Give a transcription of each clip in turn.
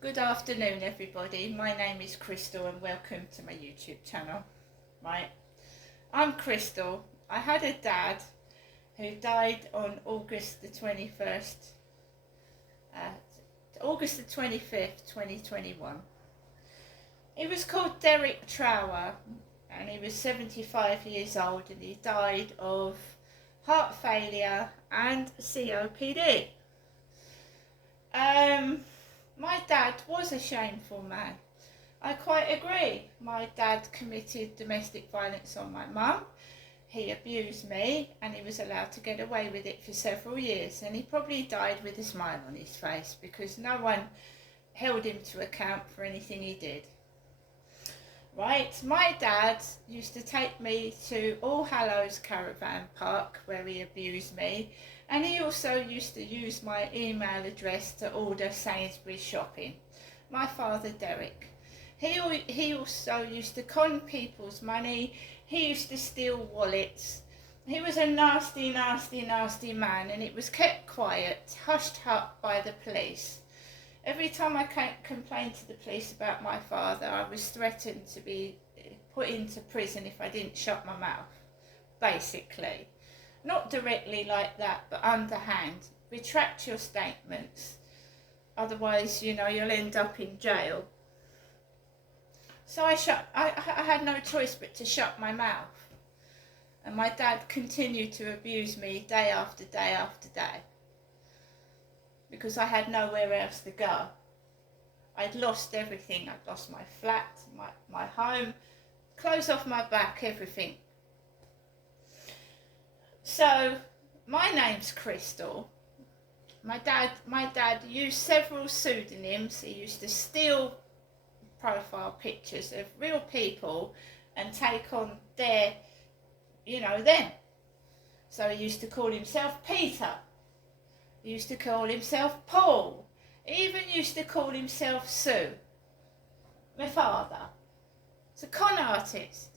Good afternoon, everybody. My name is Crystal and welcome to my YouTube channel. Right, I'm Crystal. I had a dad who died on August the 21st, August the 25th, 2021. He was called Derek Trower and he was 75 years old and he died of heart failure and COPD. My dad was a shameful man. I quite agree. My dad committed domestic violence on my mum. He abused me and he was allowed to get away with it for several years, and he probably died with a smile on his face because no one held him to account for anything he did. Right, my dad used to take me to All Hallows Caravan Park where he abused me, and he also used to use my email address to order Sainsbury's shopping. My father Derek. He also used to con people's money. He used to steal wallets. He was a nasty, nasty, nasty man, and it was kept quiet, hushed up by the police. Every time I complained to the police about my father, I was threatened to be put into prison if I didn't shut my mouth, basically. Not directly like that, but underhand. Retract your statements, otherwise, you'll end up in jail. So I had no choice but to shut my mouth. And my dad continued to abuse me day after day after day, because I had nowhere else to go. I'd lost everything. I'd lost my flat, my home, clothes off my back, everything. So my name's Crystal. My dad used several pseudonyms. He used to steal profile pictures of real people and take on their, them. So he used to call himself Peter. He used to call himself Paul. He even used to call himself Sue, my father. It's a con artist.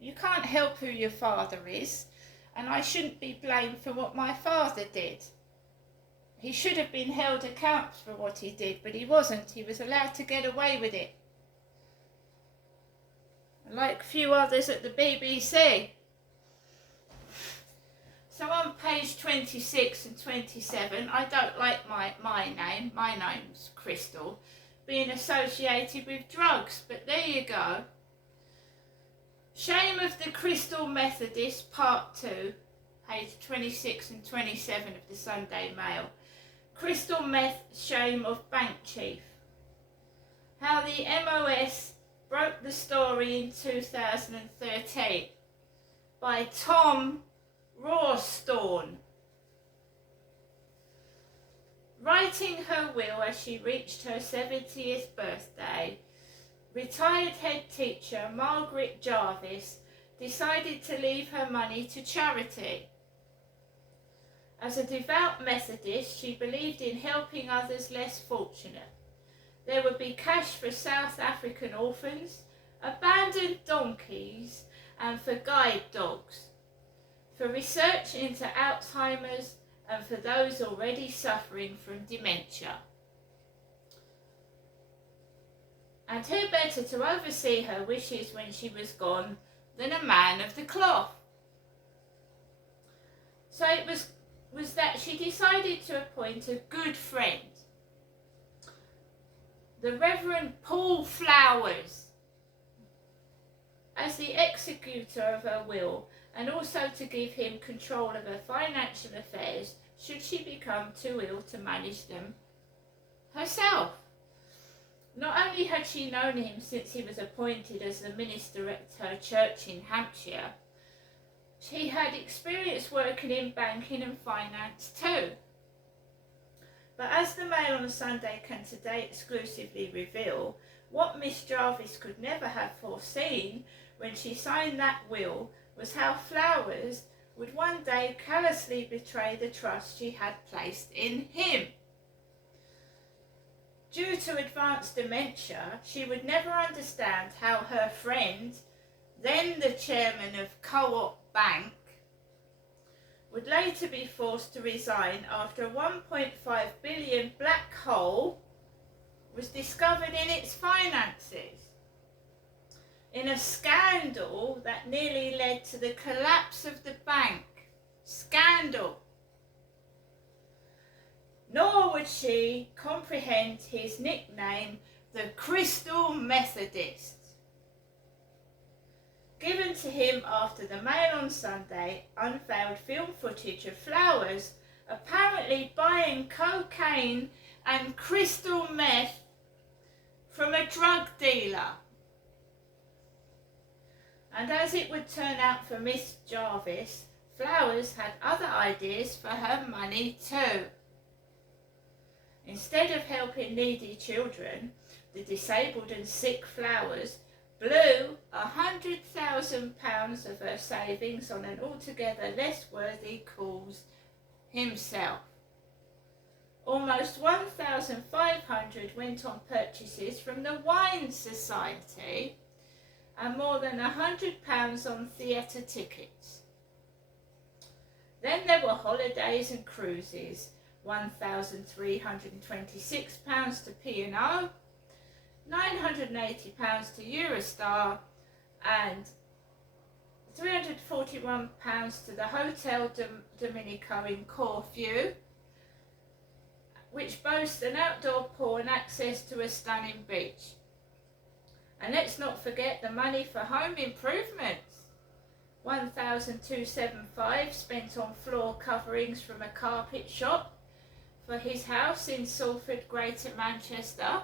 You can't help who your father is, and I shouldn't be blamed for what my father did. He should have been held accountable for what he did, but he wasn't. He was allowed to get away with it. Like a few others at the BBC. So on page 26 and 27, I don't like my name, my name's Crystal, being associated with drugs, but there you go. Shame of the Crystal Methodist, part 2, page 26 and 27 of the Sunday Mail. Crystal Meth Shame of Bank Chief. How the MOS broke the story in 2013 by Tom Rawstorn. Writing her will as she reached her 70th birthday, retired head teacher Margaret Jarvis decided to leave her money to charity. As a devout Methodist, she believed in helping others less fortunate. There would be cash for South African orphans, abandoned donkeys, and for guide dogs, for research into Alzheimer's, and for those already suffering from dementia. And who better to oversee her wishes when she was gone than a man of the cloth? So it was that she decided to appoint a good friend, the Reverend Paul Flowers, as the executor of her will, and also to give him control of her financial affairs should she become too ill to manage them herself. Not only had she known him since he was appointed as the minister at her church in Hampshire, she had experience working in banking and finance too. But as the Mail on Sunday can today exclusively reveal, what Miss Jarvis could never have foreseen when she signed that will was how Flowers would one day callously betray the trust she had placed in him. Due to advanced dementia, she would never understand how her friend, then the chairman of Co-op Bank, would later be forced to resign after a 1.5 billion black hole was discovered in its finances, in a scandal that nearly led to the collapse of the bank. Scandal. Nor would she comprehend his nickname, the Crystal Methodist, given to him after the Mail on Sunday unveiled film footage of Flowers apparently buying cocaine and crystal meth from a drug dealer. And as it would turn out for Miss Jarvis, Flowers had other ideas for her money too. Instead of helping needy children, the disabled and sick Flowers blew £100,000 of her savings on an altogether less worthy cause himself. Almost 1,500 went on purchases from the Wine Society and more than £100 on theatre tickets. Then there were holidays and cruises, £1,326 to P&O, £980 to Eurostar and £341 to the Hotel Dominico in Corfu, which boasts an outdoor pool and access to a stunning beach. And let's not forget the money for home improvements. £1,275 spent on floor coverings from a carpet shop for his house in Salford, Greater Manchester.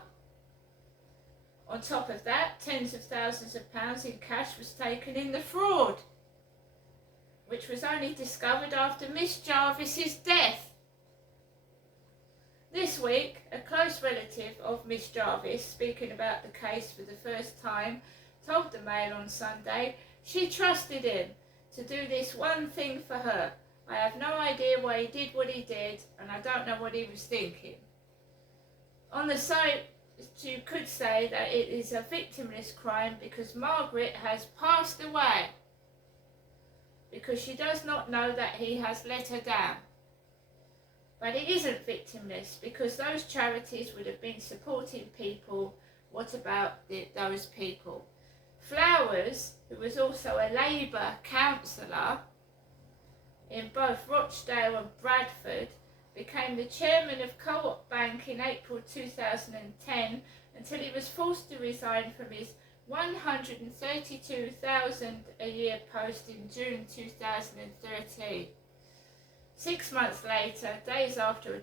On top of that, tens of thousands of pounds in cash was taken in the fraud, which was only discovered after Miss Jarvis's death. This week, a close relative of Miss Jarvis, speaking about the case for the first time, told the Mail on Sunday she trusted him to do this one thing for her. I have no idea why he did what he did, and I don't know what he was thinking. On the site, you could say that it is a victimless crime because Margaret has passed away, because she does not know that he has let her down. But it isn't victimless because those charities would have been supporting people. What about those people? Flowers, who was also a Labour councillor in both Rochdale and Bradford, became the chairman of Co-op Bank in April 2010 until he was forced to resign from his £132,000 a year post in June 2013. 6 months later, days after a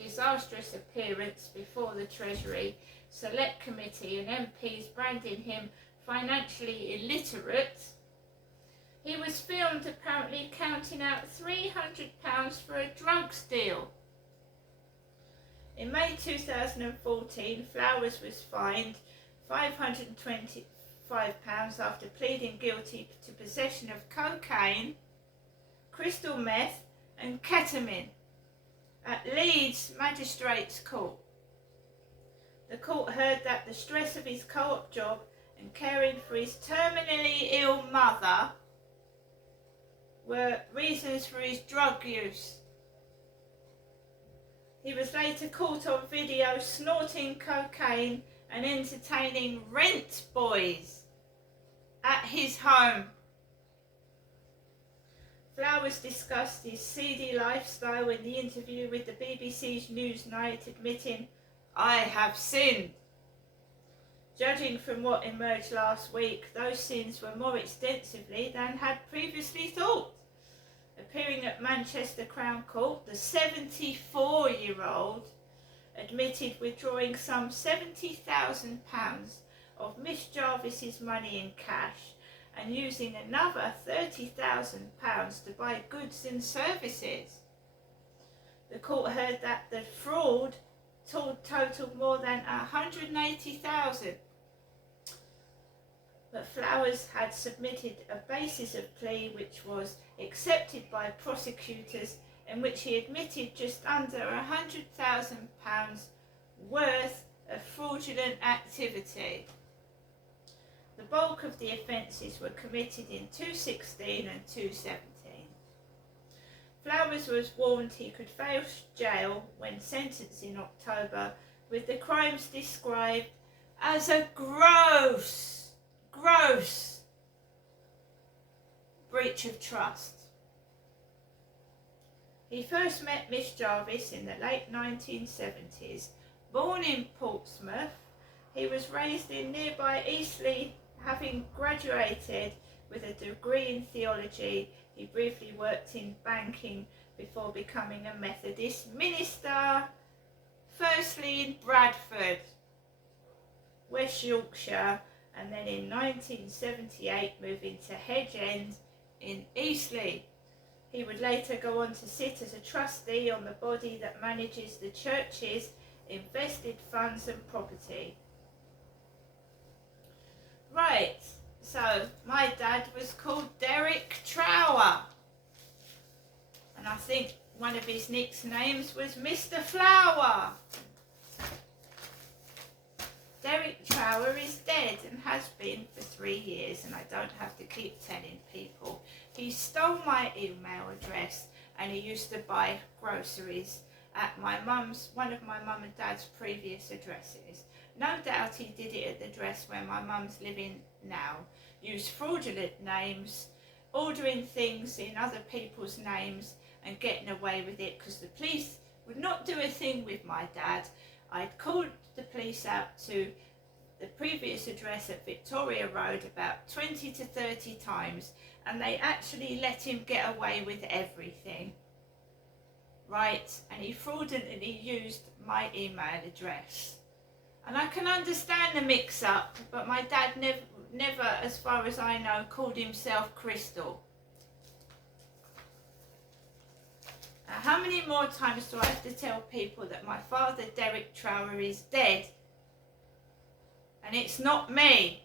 disastrous appearance before the Treasury Select Committee and MPs branding him financially illiterate, he was filmed apparently counting out £300 for a drugs deal. In May 2014, Flowers was fined £525 after pleading guilty to possession of cocaine, crystal meth and ketamine at Leeds Magistrates Court. The court heard that the stress of his co-op job and caring for his terminally ill mother were reasons for his drug use. He was later caught on video snorting cocaine and entertaining rent boys at his home. Flowers discussed his seedy lifestyle in the interview with the BBC's Newsnight, admitting, "I have sinned." Judging from what emerged last week, those sins were more extensively than had previously thought. Appearing at Manchester Crown Court, the 74-year-old admitted withdrawing some £70,000 of Miss Jarvis's money in cash and using another £30,000 to buy goods and services. The court heard that the fraud totaled more than £180,000. But Flowers had submitted a basis of plea which was accepted by prosecutors, in which he admitted just under £100,000 worth of fraudulent activity. The bulk of the offences were committed in 2016 and 2017. Flowers was warned he could face jail when sentenced in October, with the crimes described as a gross breach of trust. He first met Miss Jarvis in the late 1970s. Born in Portsmouth, he was raised in nearby Eastleigh. Having graduated with a degree in theology, he briefly worked in banking before becoming a Methodist minister, firstly in Bradford, West Yorkshire, and then in 1978 moving to Hedge End in Eastleigh. He would later go on to sit as a trustee on the body that manages the church's invested funds and property. Right, so my dad was called Derek Trower, and I think one of his nicknames was Mr. Flower. Derek Trower is dead and has been for 3 years, and I don't have to keep telling people. He stole my email address and he used to buy groceries at one of my mum and dad's previous addresses. No doubt he did it at the address where my mum's living now. Used fraudulent names, ordering things in other people's names and getting away with it because the police would not do a thing with my dad. I'd called the police out to the previous address at Victoria Road about 20 to 30 times, and they actually let him get away with everything. Right, and he fraudulently used my email address. And I can understand the mix-up, but my dad never, as far as I know, called himself Crystal. Now, how many more times do I have to tell people that my father, Derek Trower, is dead? And it's not me.